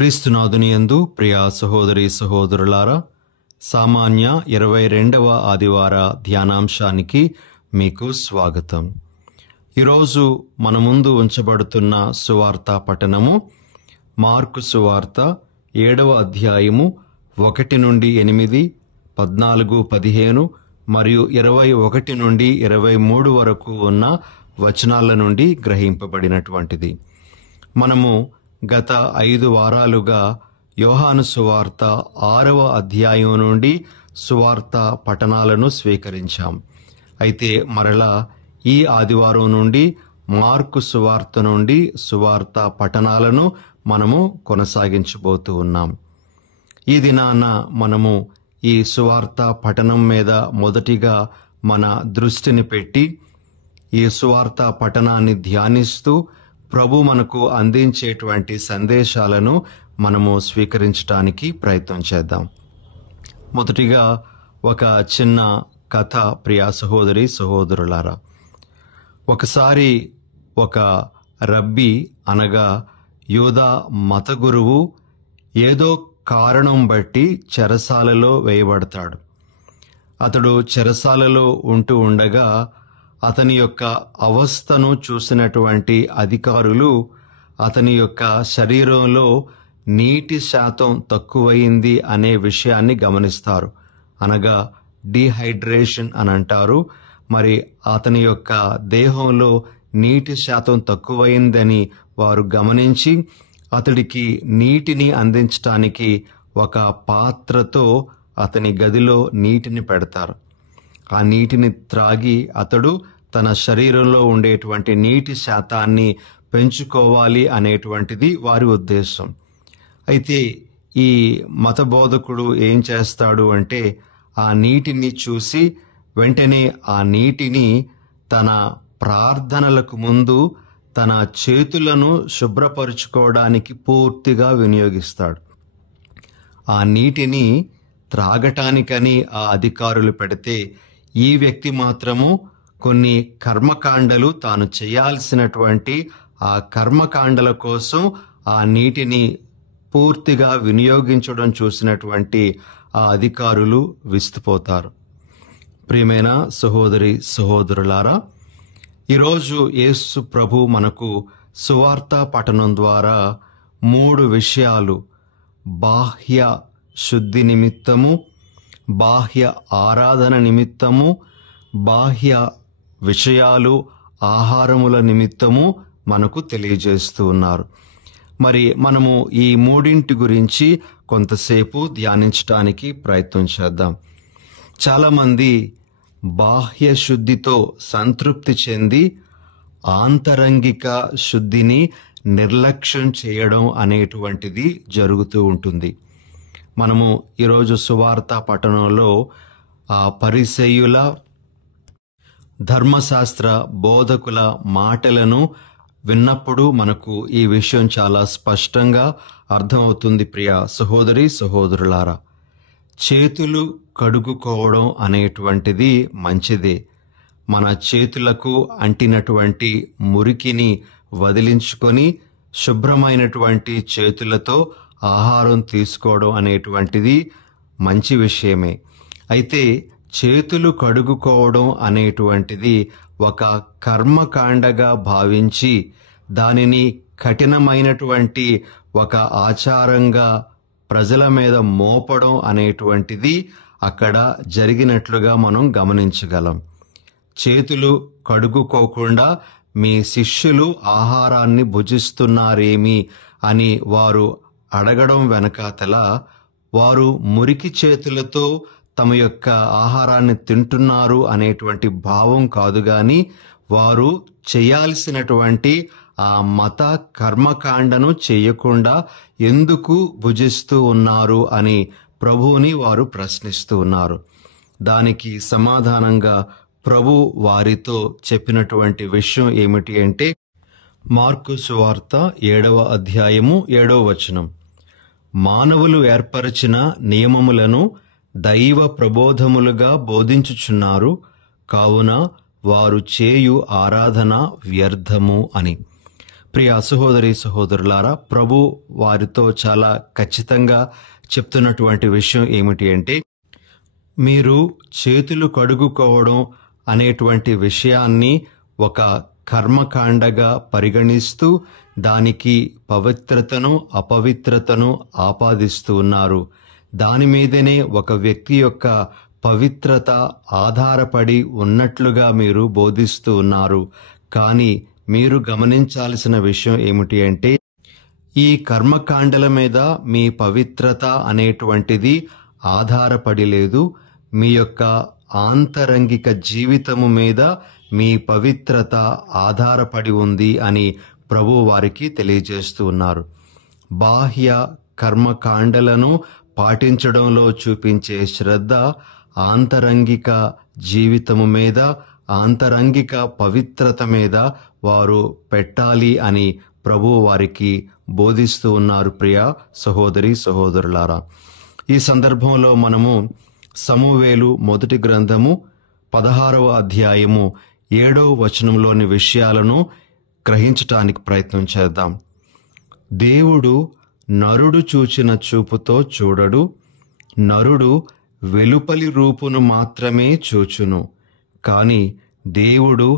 క్రీస్తునాథుని యందు ప్రియ సహోదరి సహోదరులారా, సామాన్య 22వ ఆదివార ధ్యానాంశానికి మీకు స్వాగతం. ఈరోజు మన ముందు ఉంచబడుతున్న సువార్త పఠనము మార్కు సువార్త 7వ అధ్యాయము 1 నుండి 8, 14, 15 మరియు 21 నుండి 23 వరకు ఉన్న వచనాల నుండి గ్రహింపబడినటువంటిది. మనము గత 5 వారాలుగా యోహాను సువార్త 6వ అధ్యాయం నుండి సువార్త పఠనాలను స్వీకరించాం. అయితే మరలా ఈ ఆదివారం నుండి మార్కు సువార్త నుండి సువార్త పఠనాలను మనము కొనసాగించబోతూ ఉన్నాం. ఈ దినాన మనము ఈ సువార్త పఠనం మీద మొదటిగా మన దృష్టిని పెట్టి ఈ సువార్త పఠనాన్ని ధ్యానిస్తూ ప్రభు మనకు అందించేటువంటి సందేశాలను మనము స్వీకరించడానికి ప్రయత్నం చేద్దాం. మొదటిగా ఒక చిన్న కథ ప్రియా సహోదరి సహోదరులారా. ఒకసారి ఒక రబ్బీ అనగా యూదా మత గురువు ఏదో కారణం బట్టి చెరసాలలో వేయబడతాడు. అతడు చెరసాలలో ఉంటూ ఉండగా అతని యొక్క అవస్థను చూసినటువంటి అధికారులు అతని యొక్క శరీరంలో నీటి శాతం తక్కువైంది అనే విషయాన్ని గమనిస్తారు. అనగా డీహైడ్రేషన్ అని అంటారు. మరి అతని యొక్క దేహంలో నీటి శాతం తక్కువైందని వారు గమనించి అతడికి నీటిని అందించటానికి ఒక పాత్రతో అతని గదిలో నీటిని పెడతారు. ఆ నీటిని త్రాగి అతడు తన శరీరంలో ఉండేటువంటి నీటి శాతాన్ని పెంచుకోవాలి అనేటువంటిది వారి ఉద్దేశం. అయితే ఈ మత బోధకుడు ఏం చేస్తాడు అంటే ఆ నీటిని చూసి వెంటనే ఆ నీటిని తన ప్రార్థనలకు ముందు తన చేతులను శుభ్రపరుచుకోవడానికి పూర్తిగా వినియోగిస్తాడు. ఆ నీటిని త్రాగటానికని ఆ అధికారులు పెడితే ఈ వ్యక్తి మాత్రము కొన్ని కర్మకాండలు తాను చేయాల్సినటువంటి ఆ కర్మకాండల కోసం ఆ నీటిని పూర్తిగా వినియోగించడం చూసినటువంటి ఆ అధికారులు విస్తుపోతారు. ప్రియమైన సహోదరి సహోదరులారా, ఈరోజు యేసు ప్రభు మనకు సువార్త పఠనం ద్వారా 3 విషయాలు, బాహ్య శుద్ధి నిమిత్తము, బాహ్య ఆరాధన నిమిత్తము, బాహ్య విషయాలు ఆహారముల నిమిత్తము మనకు తెలియజేస్తూ ఉన్నారు. మరి మనము ఈ 3 గురించి కొంతసేపు ధ్యానించడానికి ప్రయత్నం చేద్దాం. చాలామంది బాహ్య శుద్ధితో సంతృప్తి చెంది ఆంతరంగిక శుద్ధిని నిర్లక్ష్యం చేయడం అనేటువంటిది జరుగుతూ ఉంటుంది. మనము ఈరోజు సువార్త పఠనంలో ఆ పరిసయ్యుల ధర్మశాస్త్ర బోధకుల మాటలను విన్నప్పుడు మనకు ఈ విషయం చాలా స్పష్టంగా అర్థమవుతుంది. ప్రియ సహోదరి సహోదరులారా, చేతులు కడుగుకోవడం అనేటువంటిది మంచిదే. మన చేతులకు అంటినటువంటి మురికిని వదిలించుకొని శుభ్రమైనటువంటి చేతులతో ఆహారం తీసుకోవడం అనేటువంటిది మంచి విషయమే. అయితే చేతులు కడుగుకోవడం అనేటువంటిది ఒక కర్మకాండగా భావించి దానిని కఠినమైనటువంటి ఒక ఆచారంగా ప్రజల మీద మోపడం అనేటువంటిది అక్కడ జరిగినట్లుగా మనం గమనించగలం. చేతులు కడుగుకోకుండా మీ శిష్యులు ఆహారాన్ని భుజిస్తున్నారేమి అని వారు అడగడం వెనకాతల వారు మురికి చేతులతో తమ యొక్క ఆహారాన్ని తింటున్నారు అనేటువంటి భావం కాదు గాని వారు చేయాల్సినటువంటి ఆ మత కర్మకాండను చేయకుండా ఎందుకు భుజిస్తూ ఉన్నారు అని ప్రభువుని వారు ప్రశ్నిస్తూ ఉన్నారు. దానికి సమాధానంగా ప్రభు వారితో చెప్పినటువంటి విషయం ఏమిటి అంటే మార్కు సువార్త 7వ అధ్యాయము 7వ వచనం, మానవులు ఏర్పరిచిన నియమములను దైవ ప్రబోధములుగా బోధించుచున్నారు, కావున వారు చేయు ఆరాధన వ్యర్థము అని. ప్రియ సహోదరి సహోదరులారా, ప్రభు వారితో చాలా ఖచ్చితంగా చెప్తున్నటువంటి విషయం ఏమిటి అంటే, మీరు చేతులు కడుగుకోవడం అనేటువంటి విషయాన్ని ఒక కర్మకాండగా పరిగణిస్తూ దానికి పవిత్రతను అపవిత్రతను ఆపాదిస్తూ ఉన్నారు. దాని మీదనే ఒక వ్యక్తి యొక్క పవిత్రత ఆధారపడి ఉన్నట్లుగా మీరు బోధిస్తూ ఉన్నారు. కానీ మీరు గమనించాల్సిన విషయం ఏమిటి అంటే, ఈ కర్మకాండల మీద మీ పవిత్రత అనేటువంటిది ఆధారపడి లేదు. మీ యొక్క ఆంతరంగిక జీవితము మీద మీ పవిత్రత ఆధారపడి ఉంది అని ప్రభు వారికి తెలియజేస్తూ ఉన్నారు. బాహ్య కర్మకాండలను పాటించడంలో చూపించే శ్రద్ధ ఆంతరంగిక జీవితము మీద, ఆంతరంగిక పవిత్రత మీద వారు పెట్టాలి అని ప్రభు వారికి బోధిస్తూ ఉన్నారు. ప్రియ సహోదరి సహోదరులారా, ఈ సందర్భంలో మనము సమూవేలు మొదటి గ్రంథము 16వ అధ్యాయము 7వ వచనంలోని విషయాలను గ్రహించటానికి ప్రయత్నం చేద్దాం. దేవుడు నరుడు చూచిన చూపుతో చూడడు, నరుడు వెలుపలి రూపును మాత్రమే చూచును, కాని దేవుడు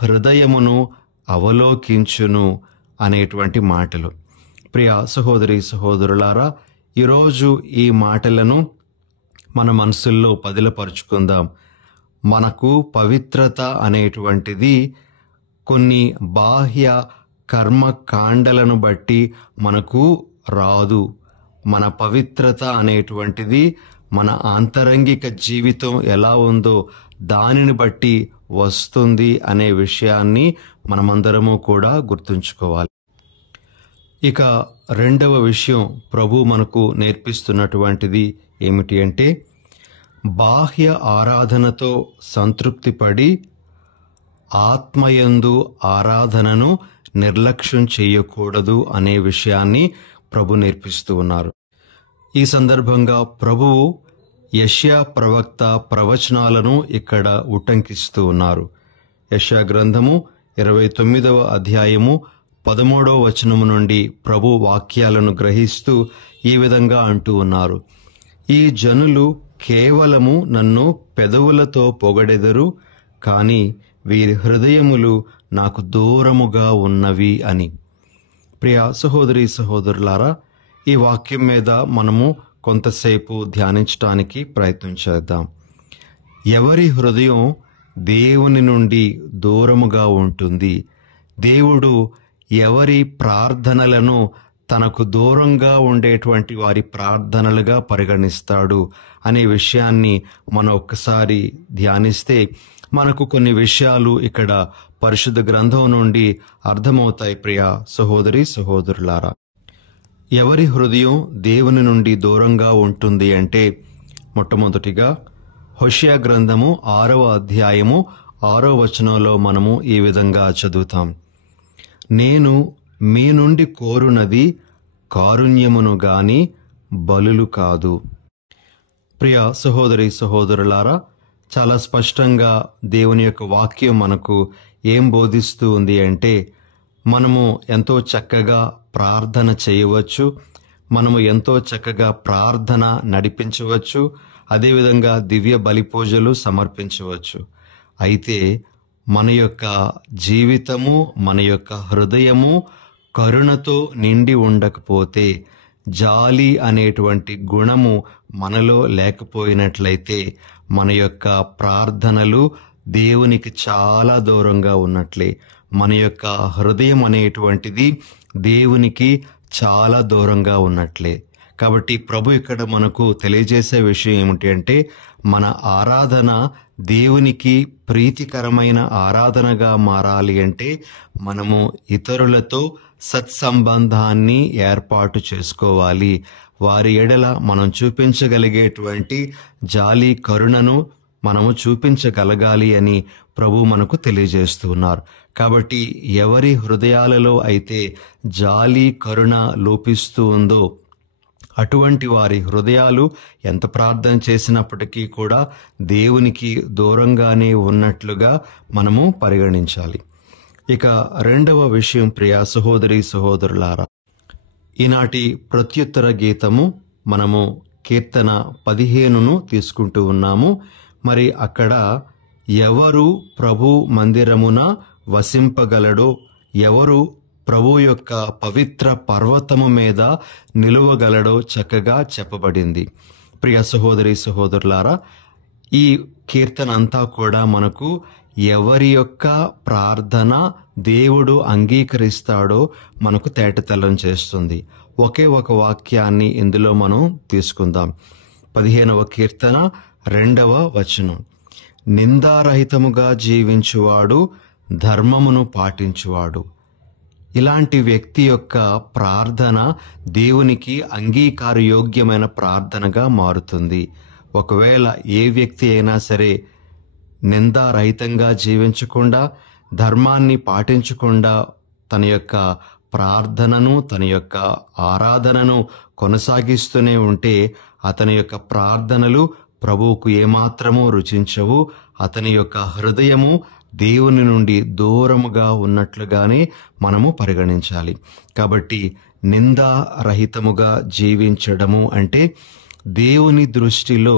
హృదయమును అవలోకించును అనేటువంటి మాటలు. ప్రియ సహోదరి సహోదరులారా, ఈరోజు ఈ మాటలను మన మనసుల్లో పదిలపరుచుకుందాం. మనకు పవిత్రత అనేటువంటిది కొన్ని బాహ్య కర్మకాండలను బట్టి మనకు రాదు. మన పవిత్రత అనేటువంటిది మన ఆంతరంగిక జీవితం ఎలా ఉందో దానిని బట్టి వస్తుంది అనే విషయాన్ని మనమందరము కూడా గుర్తుంచుకోవాలి. ఇక రెండవ విషయం ప్రభు మనకు నేర్పిస్తున్నటువంటిది ఏమిటి అంటే, బాహ్య ఆరాధనతో సంతృప్తిపడి ఆత్మయందు ఆరాధనను నిర్లక్ష్యం చేయకూడదు అనే విషయాన్ని ప్రభు నేర్పిస్తూ ఉన్నారు. ఈ సందర్భంగా ప్రభువు యెషయా ప్రవక్త ప్రవచనాలను ఇక్కడ ఉటంకిస్తూ ఉన్నారు. యెషయా గ్రంథము 29వ అధ్యాయము 13వ వచనము నుండి ప్రభు వాక్యాలను గ్రహిస్తూ ఈ విధంగా అంటూ ఉన్నారు. ఈ జనులు కేవలము నన్ను పెదవులతో పొగడెదరు, కాని వీరి హృదయములు నాకు దూరముగా ఉన్నవి అని. ప్రియ సహోదరి సహోదరులారా, ఈ వాక్యం మీద మనము కొంతసేపు ధ్యానించడానికి ప్రయత్నం చేద్దాం. ఎవరి హృదయం దేవుని నుండి దూరముగా ఉంటుంది, దేవుడు ఎవరి ప్రార్థనలను తనకు దూరంగా ఉండేటువంటి వారి ప్రార్థనలుగా పరిగణిస్తాడు అనే విషయాన్ని మనం ఒక్కసారి ధ్యానిస్తే మనకు కొన్ని విషయాలు ఇక్కడ పరిశుద్ధ గ్రంథం నుండి అర్థమవుతాయి. ప్రియ సహోదరి సహోదరులారా, ఎవరి హృదయం దేవుని నుండి దూరంగా ఉంటుంది అంటే, మొట్టమొదటిగా హోషేయ గ్రంథము 6వ అధ్యాయము 6వ వచనంలో మనము ఈ విధంగా చదువుతాం. నేను మీ నుండి కోరునది కారుణ్యమును గాని బలులు కాదు. ప్రియ సహోదరి సహోదరులారా, చాలా స్పష్టంగా దేవుని యొక్క వాక్యం మనకు ఏం బోధిస్తూ ఉంది అంటే, మనము ఎంతో చక్కగా ప్రార్థన చేయవచ్చు, మనము ఎంతో చక్కగా ప్రార్థన నడిపించవచ్చు, అదేవిధంగా దివ్య బలి పూజలు సమర్పించవచ్చు. అయితే మన యొక్క జీవితము, మన యొక్క హృదయము కరుణతో నిండి ఉండకపోతే, జాలి అనేటువంటి గుణము మనలో లేకపోయినట్లయితే మన యొక్క ప్రార్థనలు దేవునికి చాలా దూరంగా ఉన్నట్లే. మన యొక్క హృదయం అనేటువంటిది దేవునికి చాలా దూరంగా ఉన్నట్లే. కాబట్టి ప్రభు ఇక్కడ మనకు తెలియజేసే విషయం ఏమిటి అంటే, మన ఆరాధన దేవునికి ప్రీతికరమైన ఆరాధనగా మారాలి అంటే మనము ఇతరులతో సత్సంబంధాన్ని ఏర్పాటు చేసుకోవాలి. వారి ఎడల మనం చూపించగలిగేటువంటి జాలి కరుణను మనము చూపించగలగాలి అని ప్రభు మనకు తెలియజేస్తూ ఉన్నారు. కాబట్టి ఎవరి హృదయాలలో అయితే జాలి కరుణ లోపిస్తూ ఉందో అటువంటి వారి హృదయాలు ఎంత ప్రార్థన చేసినప్పటికీ కూడా దేవునికి దూరంగానే ఉన్నట్లుగా మనము పరిగణించాలి. ఇక రెండవ విషయం, ప్రియ సహోదరి సహోదరులారా, ఈనాటి ప్రత్యుత్తర గీతము మనము కీర్తన 15ను తీసుకుంటూ ఉన్నాము. మరి అక్కడ ఎవరు ప్రభు మందిరమున వసింపగలడో, ఎవరు ప్రభు యొక్క పవిత్ర పర్వతము మీద నిలువగలడో చక్కగా చెప్పబడింది. ప్రియ సహోదరి సహోదరులారా, ఈ కీర్తన అంతా కూడా మనకు ఎవరి యొక్క ప్రార్థన దేవుడు అంగీకరిస్తాడో మనకు తేటతెల్లం చేస్తుంది. ఒకే ఒక వాక్యాన్ని ఇందులో మనం తీసుకుందాం. 15వ కీర్తన 2వ వచనం, నిందారహితముగా జీవించువాడు, ధర్మమును పాటించువాడు. ఇలాంటి వ్యక్తి యొక్క ప్రార్థన దేవునికి అంగీకారయోగ్యమైన ప్రార్థనగా మారుతుంది. ఒకవేళ ఏ వ్యక్తి అయినా సరే నిందారహితంగా జీవించకుండా, ధర్మాన్ని పాటించకుండా తన యొక్క ప్రార్థనను, తన యొక్క ఆరాధనను కొనసాగిస్తూనే ఉంటే అతని యొక్క ప్రార్థనలు ప్రభువుకు ఏమాత్రమూ రుచించవు. అతని యొక్క హృదయము దేవుని నుండి దూరముగా ఉన్నట్లుగానే మనము పరిగణించాలి. కాబట్టి నిందారహితముగా జీవించడము అంటే దేవుని దృష్టిలో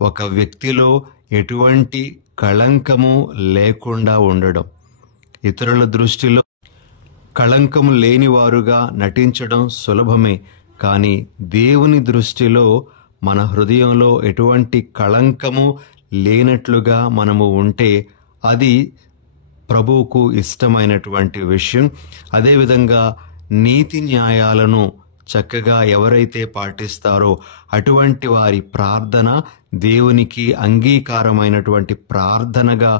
ఒక వ్యక్తిలో ఎటువంటి కళంకము లేకుండా ఉండడం. ఇతరుల దృష్టిలో కళంకము లేనివారుగా నటించడం సులభమే, కానీ దేవుని దృష్టిలో మన హృదయంలో ఎటువంటి కళంకము లేనట్లుగా మనము ఉంటే అది ప్రభువుకు ఇష్టమైనటువంటి విషయం. అదేవిధంగా నీతి న్యాయాలను చక్కగా ఎవరైతే పాటిస్తారో అటువంటి వారి ప్రార్థన దేవునికి అంగీకారమైనటువంటి ప్రార్థనగా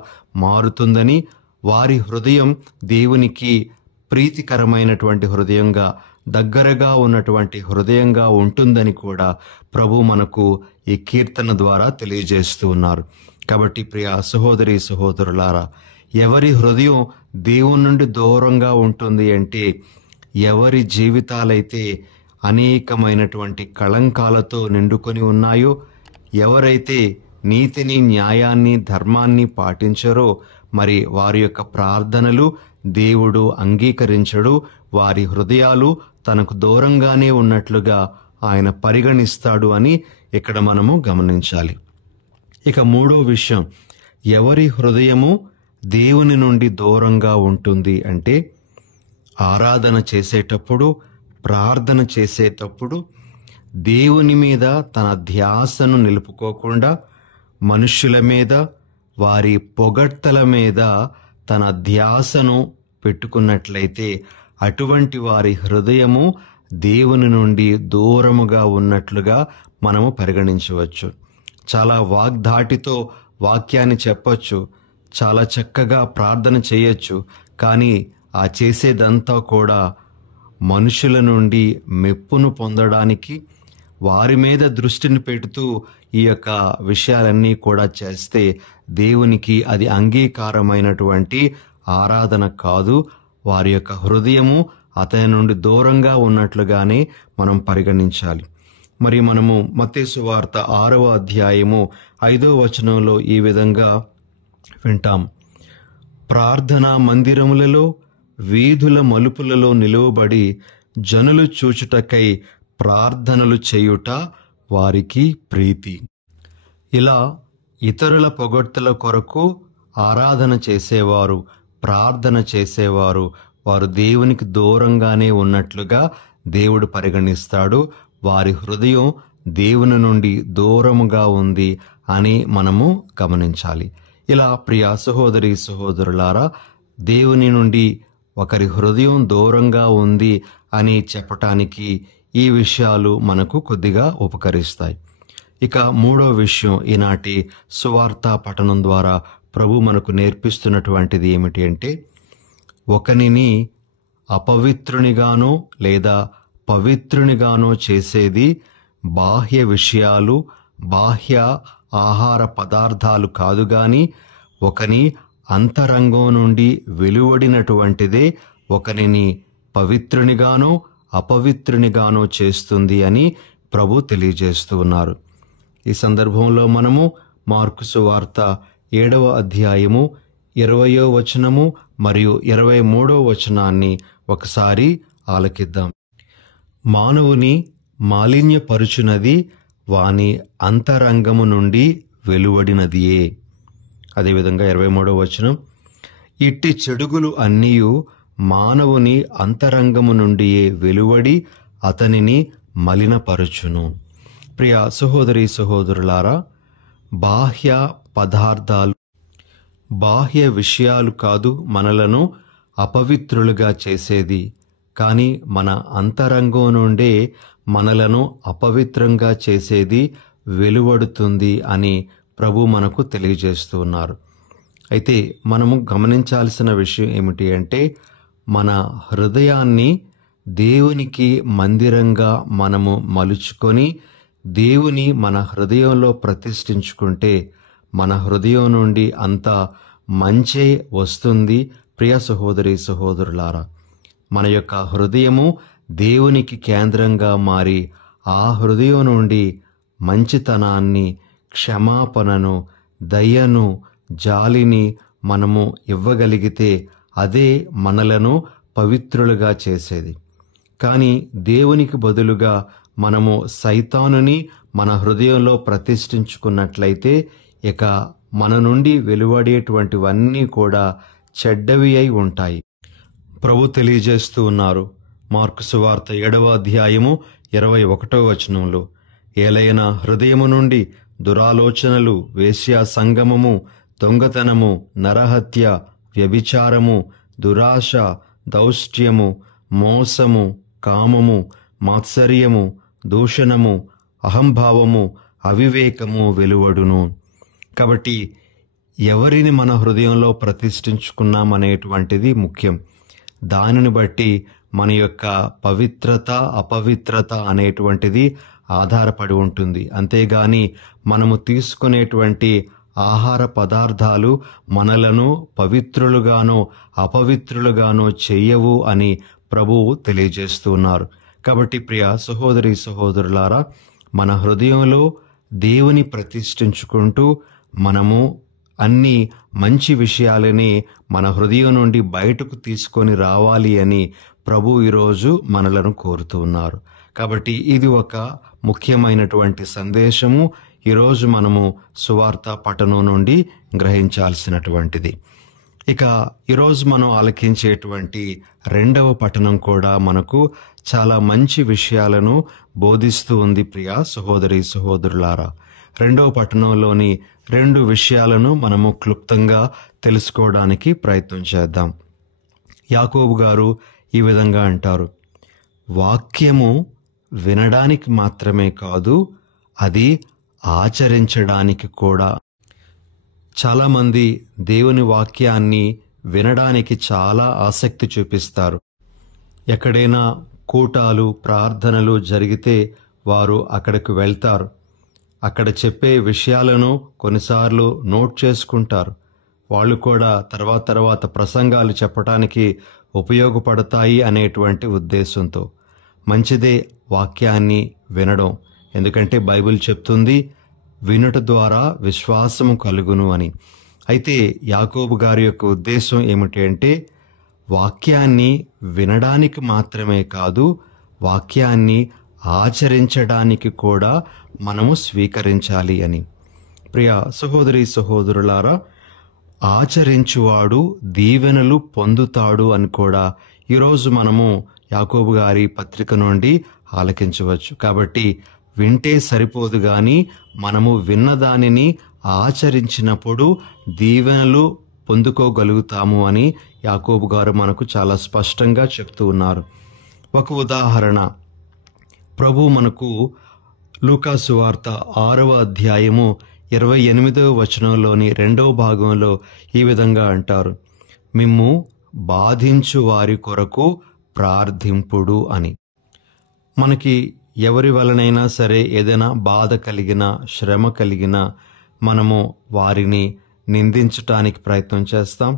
మారుతుందని, వారి హృదయం దేవునికి ప్రీతికరమైనటువంటి హృదయంగా, దగ్గరగా ఉన్నటువంటి హృదయంగా ఉంటుందని కూడా ప్రభు మనకు ఈ కీర్తన ద్వారా తెలియజేస్తూ ఉన్నారు. కాబట్టి ప్రియ సహోదరి సహోదరులారా, ఎవరి హృదయం దేవుని నుండి దూరంగా ఉంటుంది అంటే, ఎవరి జీవితాలైతే అనేకమైనటువంటి కళంకాలతో నిండుకొని ఉన్నాయో, ఎవరైతే నీతిని, న్యాయాన్ని, ధర్మాన్ని పాటించరో మరి వారి యొక్క ప్రార్థనలు దేవుడు అంగీకరించడు. వారి హృదయాలు తనకు దూరంగానే ఉన్నట్లుగా ఆయన పరిగణిస్తాడు అని ఇక్కడ మనము గమనించాలి. ఇక మూడో విషయం, ఎవరి హృదయము దేవుని నుండి దూరంగా ఉంటుంది అంటే, ఆరాధన చేసేటప్పుడు, ప్రార్థన చేసేటప్పుడు దేవుని మీద తన ధ్యాసను నిలుపుకోకుండా మనుష్యుల మీద, వారి పొగడ్తల మీద తన ధ్యాసను పెట్టుకున్నట్లయితే అటువంటి వారి హృదయము దేవుని నుండి దూరముగా ఉన్నట్లుగా మనము పరిగణించవచ్చు. చాలా వాగ్దాటితో వాక్యాన్ని చెప్పొచ్చు, చాలా చక్కగా ప్రార్థన చేయొచ్చు, కానీ ఆ చేసేదంతా కూడా మనుషుల నుండి మెప్పును పొందడానికి, వారి మీద దృష్టిని పెడుతూ ఈ యొక్క విషయాలన్నీ కూడా చేస్తే దేవునికి అది అంగీకారమైనటువంటి ఆరాధన కాదు. వారి యొక్క హృదయము అతని నుండి దూరంగా ఉన్నట్లుగానే మనం పరిగణించాలి. మరి మనము మత్తయి సువార్త 6వ అధ్యాయము 5వ వచనంలో ఈ విధంగా వింటాం, ప్రార్థనా మందిరములలో, వీధుల మలుపులలో నిలువబడి జనులు చూచుటకై ప్రార్థనలు చేయుట వారికి ప్రీతి. ఇలా ఇతరుల పొగడ్తల కొరకు ఆరాధన చేసేవారు, ప్రార్థన చేసేవారు, వారు దేవునికి దూరంగానే ఉన్నట్లుగా దేవుడు పరిగణిస్తాడు. వారి హృదయం దేవుని నుండి దూరముగా ఉంది అని మనము గమనించాలి. ఇలా ప్రియ సహోదరి సహోదరులారా, దేవుని నుండి ఒకరి హృదయం దూరంగా ఉంది అని చెప్పటానికి ఈ విషయాలు మనకు కొద్దిగా ఉపకరిస్తాయి. ఇక మూడో విషయం, ఈనాటి సువార్త పఠనం ద్వారా ప్రభు మనకు నేర్పిస్తున్నటువంటిది ఏమిటి అంటే, ఒకనిని అపవిత్రునిగానో లేదా పవిత్రునిగానో చేసేది బాహ్య విషయాలు, బాహ్య ఆహార పదార్థాలు కాదు గాని ఒకని అంతరంగం నుండి వెలువడినటువంటిదే ఒకనిని పవిత్రునిగానో అపవిత్రునిగానో చేస్తుంది అని ప్రభు తెలియజేస్తూ ఉన్నారు. ఈ సందర్భంలో మనము మార్కు సువార్త 7వ అధ్యాయము 20వ వచనము మరియు 23వ వచనాన్ని ఒకసారి ఆలకిద్దాం. మానవుని మాలిన్యపరుచునది వాని అంతరంగము నుండి వెలువడినదియే. అదేవిధంగా 23వ వచనం, ఇట్టి చెడుగులు అన్నీయు మానవుని అంతరంగము నుండియే వెలువడి అతనిని మలినపరుచును. ప్రియ సహోదరి సహోదరులారా, బాహ్య పదార్థాలు, బాహ్య విషయాలు కాదు మనలను అపవిత్రులుగా చేసేది, కానీ మన అంతరంగం నుండే మనలను అపవిత్రంగా చేసేది వెలువడుతుంది అని ప్రభు మనకు తెలియజేస్తూ ఉన్నారు. అయితే మనము గమనించాల్సిన విషయం ఏమిటి అంటే, మన హృదయాన్ని దేవునికి మందిరంగా మనము మలుచుకొని దేవుని మన హృదయంలో ప్రతిష్ఠించుకుంటే మన హృదయం నుండి అంత మంచే వస్తుంది. ప్రియ సహోదరి సహోదరులారా, మన యొక్క హృదయము దేవునికి కేంద్రంగా మారి ఆ హృదయం నుండి మంచితనాన్ని, క్షమాపణను, దయను, జాలిని మనము ఇవ్వగలిగితే అదే మనలను పవిత్రులుగా చేసేది. కానీ దేవునికి బదులుగా మనము సైతానుని మన హృదయంలో ప్రతిష్ఠించుకున్నట్లయితే ఇక మన నుండి వెలువడేటువంటివన్నీ కూడా చెడ్డవి అయి ఉంటాయి. ప్రభు తెలియజేస్తూ ఉన్నారు మార్కు సువార్త 7వ అధ్యాయము 21వ వచనంలో, ఏలైనా హృదయము నుండి దురాలోచనలు, వేశ్యా సంగమము, దొంగతనము, నరహత్య, వ్యభిచారము, దురాశ, దౌష్ట్యము, మోసము, కామము, మాత్సర్యము, దూషణము, అహంభావము, అవివేకము వెలువడును. కాబట్టి ఎవరిని మన హృదయంలో ప్రతిష్ఠించుకున్నామనేటువంటిది ముఖ్యం. దానిని బట్టి మన యొక్క పవిత్రత, అపవిత్రత అనేటువంటిది ఆధారపడి ఉంటుంది. అంతేగాని మనము తీసుకునేటువంటి ఆహార పదార్థాలు మనలను పవిత్రులుగానో అపవిత్రులుగానో చెయ్యవు అని ప్రభువు తెలియజేస్తున్నారు. కాబట్టి ప్రియ సహోదరి సహోదరులారా, మన హృదయంలో దేవుని ప్రతిష్ఠించుకుంటూ మనము అన్ని మంచి విషయాలని మన హృదయం నుండి బయటకు తీసుకొని రావాలి అని ప్రభు ఈరోజు మనలను కోరుతూ ఉన్నారు. కాబట్టి ఇది ఒక ముఖ్యమైనటువంటి సందేశము ఈరోజు మనము సువార్త పఠనం నుండి గ్రహించాల్సినటువంటిది. ఇక ఈరోజు మనం ఆలకించేటువంటి 2వ పఠనం కూడా మనకు చాలా మంచి విషయాలను బోధిస్తూ ఉంది. ప్రియ సహోదరి సహోదరులారా, 2వ పఠనంలోని 2 విషయాలను మనము క్లుప్తంగా తెలుసుకోవడానికి ప్రయత్నం చేద్దాం. యాకోబు గారు ఈ విధంగా అంటారు, వాక్యము వినడానికి మాత్రమే కాదు, అది ఆచరించడానికి కూడా. చాలామంది దేవుని వాక్యాన్ని వినడానికి చాలా ఆసక్తి చూపిస్తారు. ఎక్కడైనా కూటాలు, ప్రార్థనలు జరిగితే వారు అక్కడికి వెళ్తారు. అక్కడ చెప్పే విషయాలను కొన్నిసార్లు నోట్ చేసుకుంటారు. వాళ్ళు కూడా తర్వాత ప్రసంగాలు చెప్పడానికి ఉపయోగపడతాయి అనేటువంటి ఉద్దేశంతో. మంచిదే వాక్యాన్ని వినడం, ఎందుకంటే బైబిల్ చెప్తుంది వినుట ద్వారా విశ్వాసము కలుగును అని. అయితే యాకోబు గారి యొక్క ఉద్దేశం ఏమిటి అంటే, వాక్యాన్ని వినడానికి మాత్రమే కాదు, వాక్యాన్ని ఆచరించడానికి కూడా మనము స్వీకరించాలి అని. ప్రియ సహోదరి సహోదరులారా, ఆచరించువాడు దీవెనలు పొందుతాడు అని కూడా ఈరోజు మనము యాకోబు గారి పత్రిక నుండి ఆలకించవచ్చు. కాబట్టి వింటే సరిపోదు, కానీ మనము విన్నదానిని ఆచరించినప్పుడు దీవెనలు పొందుకోగలుగుతాము అని యాకోబు గారు మనకు చాలా స్పష్టంగా చెప్తూ ఉన్నారు. ఒక ఉదాహరణ, ప్రభు మనకు లూకా సువార్త 6వ అధ్యాయము 28వ వచనంలోని 2వ భాగంలో ఈ విధంగా అంటారు, మిమ్ము బాధించు వారి కొరకు ప్రార్థింపుడు అని. మనకి ఎవరి వలనైనా సరే ఏదైనా బాధ కలిగినా, శ్రమ కలిగినా మనము వారిని నిందించటానికి ప్రయత్నం చేస్తాం.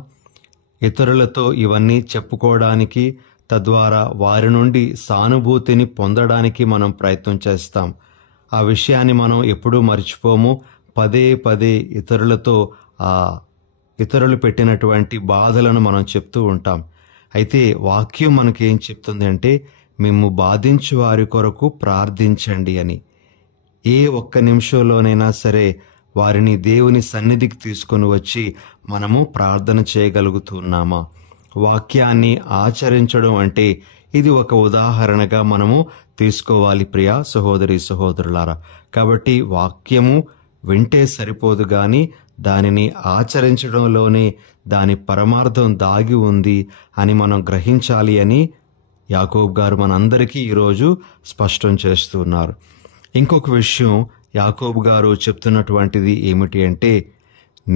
ఇతరులతో ఇవన్నీ చెప్పుకోవడానికి, తద్వారా వారి నుండి సానుభూతిని పొందడానికి మనం ప్రయత్నం చేస్తాం. ఆ విషయాన్ని మనం ఎప్పుడూ మర్చిపోము. పదే ఇతరులతో ఆ ఇతరులు పెట్టినటువంటి బాధలను మనం చెప్తూ ఉంటాం. అయితే వాక్యం మనకేం చెప్తుంది అంటే, మేము బాధించు వారి కొరకు ప్రార్థించండి అని. ఏ ఒక్క నిమిషంలోనైనా సరే వారిని దేవుని సన్నిధికి తీసుకొని వచ్చి మనము ప్రార్థన చేయగలుగుతున్నామా? వాక్యాన్ని ఆచరించడం అంటే ఇది ఒక ఉదాహరణగా మనము తీసుకోవాలి ప్రియా సహోదరి సహోదరులారా. కాబట్టి వాక్యము వింటే సరిపోదు కానీ దానిని ఆచరించడంలోనే దాని పరమార్థం దాగి ఉంది అని మనం గ్రహించాలి అని యాకోబు గారు మనందరికీ ఈరోజు స్పష్టం చేస్తున్నారు. ఇంకొక విషయం యాకోబు గారు చెప్తున్నటువంటిది ఏమిటి అంటే,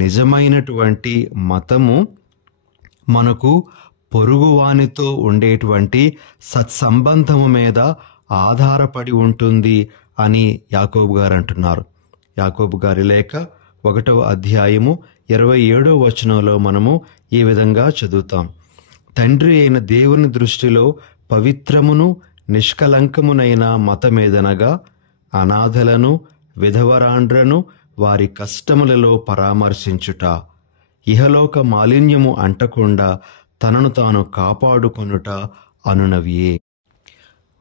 నిజమైనటువంటి మతము మనకు పొరుగువానితో ఉండేటువంటి సత్సంబంధము మీద ఆధారపడి ఉంటుంది అని యాకోబు గారు అంటున్నారు. యాకోబు గారి లేఖ 1వ అధ్యాయము 27వ వచనంలో మనము ఈ విధంగా చదువుతాం. తండ్రి అయిన దేవుని దృష్టిలో పవిత్రమును నిష్కలంకమునైన మతమేదనగా అనాథలను విధవరాండ్రను వారి కష్టములలో పరామర్శించుట, ఇహలోక మాలిన్యము అంటకుండా తనను తాను కాపాడుకొనుట అనునవియే.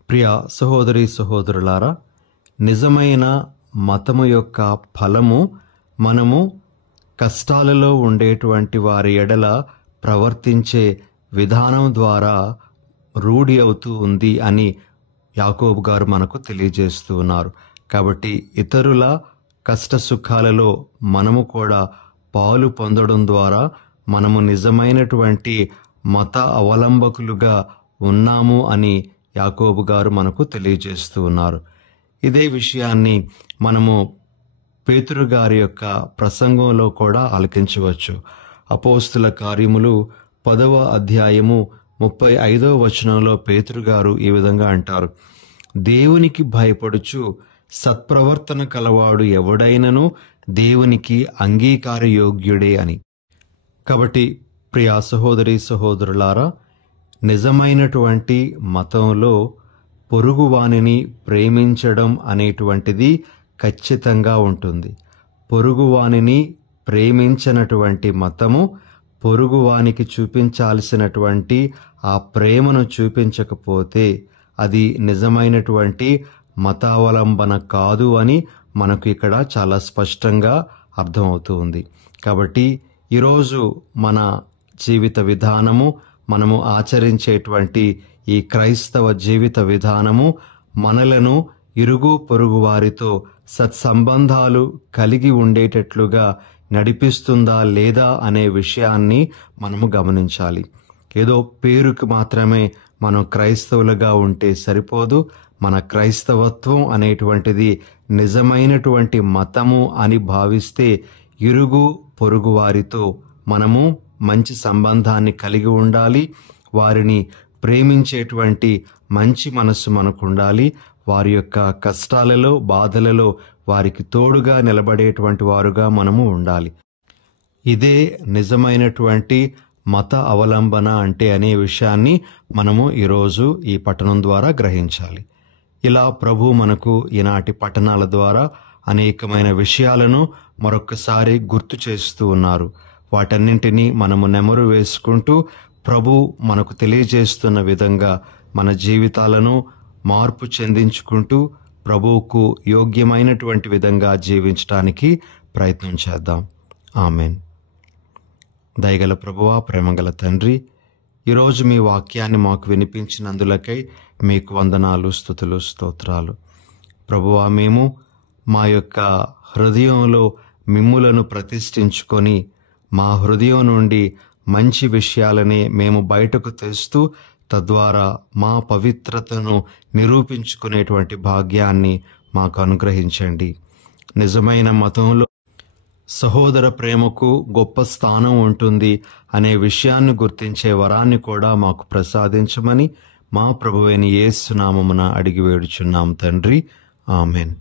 ప్రియ సహోదరి సహోదరులారా, నిజమైన మతము యొక్క ఫలము మనము కష్టాలలో ఉండేటువంటి వారి ఎడల ప్రవర్తించే విధానం ద్వారా రూఢి అవుతూ ఉంది అని యాకోబు గారు మనకు తెలియజేస్తూ ఉన్నారు. కాబట్టి ఇతరుల కష్ట సుఖాలలో మనము కూడా పాలు పొందడం ద్వారా మనము నిజమైనటువంటి మత అవలంబకులుగా ఉన్నాము అని యాకోబు గారు మనకు తెలియజేస్తూ ఉన్నారు. ఇదే విషయాన్ని మనము పేతురు గారి యొక్క ప్రసంగంలో కూడా ఆలకించవచ్చు. అపోస్తుల కార్యములు 10వ అధ్యాయము 35వ వచనంలో పేతురు గారు ఈ విధంగా అంటారు, దేవునికి భయపడుచు సత్ప్రవర్తన కలవాడు ఎవడైనను దేవునికి అంగీకారయోగ్యుడే అని. కాబట్టి ప్రియా సహోదరి సహోదరులారా, నిజమైనటువంటి మతంలో పొరుగువానిని ప్రేమించడం అనేటువంటిది ఖచ్చితంగా ఉంటుంది. పొరుగువానిని ప్రేమించినటువంటి మతము పొరుగువానికి చూపించాల్సినటువంటి ఆ ప్రేమను చూపించకపోతే అది నిజమైనటువంటి మతావలంబన కాదు అని మనకు ఇక్కడ చాలా స్పష్టంగా అర్థమవుతుంది. కాబట్టి ఈరోజు మన జీవిత విధానము, మనము ఆచరించేటువంటి ఈ క్రైస్తవ జీవిత విధానము మనలను ఇరుగు పొరుగు వారితో సత్సంబంధాలు కలిగి ఉండేటట్లుగా నడిపిస్తుందా లేదా అనే విషయాన్ని మనము గమనించాలి. ఏదో పేరుకు మాత్రమే మనం క్రైస్తవులుగా ఉంటే సరిపోదు. మన క్రైస్తవత్వం అనేటువంటిది నిజమైనటువంటి మతము అని భావిస్తే ఇరుగు పొరుగు వారితో మనము మంచి సంబంధాన్ని కలిగి ఉండాలి. వారిని ప్రేమించేటువంటి మంచి మనస్సు మనకు ఉండాలి. వారి యొక్క కష్టాలలో బాధలలో వారికి తోడుగా నిలబడేటువంటి వారుగా మనము ఉండాలి. ఇదే నిజమైనటువంటి మత అవలంబన అంటే అనే విషయాన్ని మనము ఈరోజు ఈ పఠనం ద్వారా గ్రహించాలి. ఇలా ప్రభు మనకు ఈనాటి పఠనాల ద్వారా అనేకమైన విషయాలను మరొక్కసారి గుర్తు చేస్తూ ఉన్నారు. వాటన్నింటినీ మనము నెమరు వేసుకుంటూ ప్రభు మనకు తెలియజేస్తున్న విధంగా మన జీవితాలను మార్పు చెందించుకుంటూ ప్రభువుకు యోగ్యమైనటువంటి విధంగా జీవించడానికి ప్రయత్నం చేద్దాం. ఆమెన్. దయగల ప్రభువా, ప్రేమగల తండ్రి, ఈరోజు మీ వాక్యాన్ని మాకు వినిపించినందులకై మీకు వందనాలు, స్తుతులు, స్తోత్రాలు. ప్రభువా, మేము మా యొక్క హృదయంలో మిమ్ములను ప్రతిష్ఠించుకొని మా హృదయం నుండి మంచి విషయాలనే మేము బయటకు తెస్తూ తద్వారా మా పవిత్రతను నిరూపించుకునేటువంటి భాగ్యాన్ని మాకు అనుగ్రహించండి. నిజమైన మతంలో సహోదర ప్రేమకు గొప్ప స్థానం ఉంటుంది అనే విషయాన్ని గుర్తించే వరాన్ని కూడా మాకు ప్రసాదించమని మా ప్రభువైన యేసు నామమున అడిగి వేడుచున్నాం తండ్రి. ఆమెన్.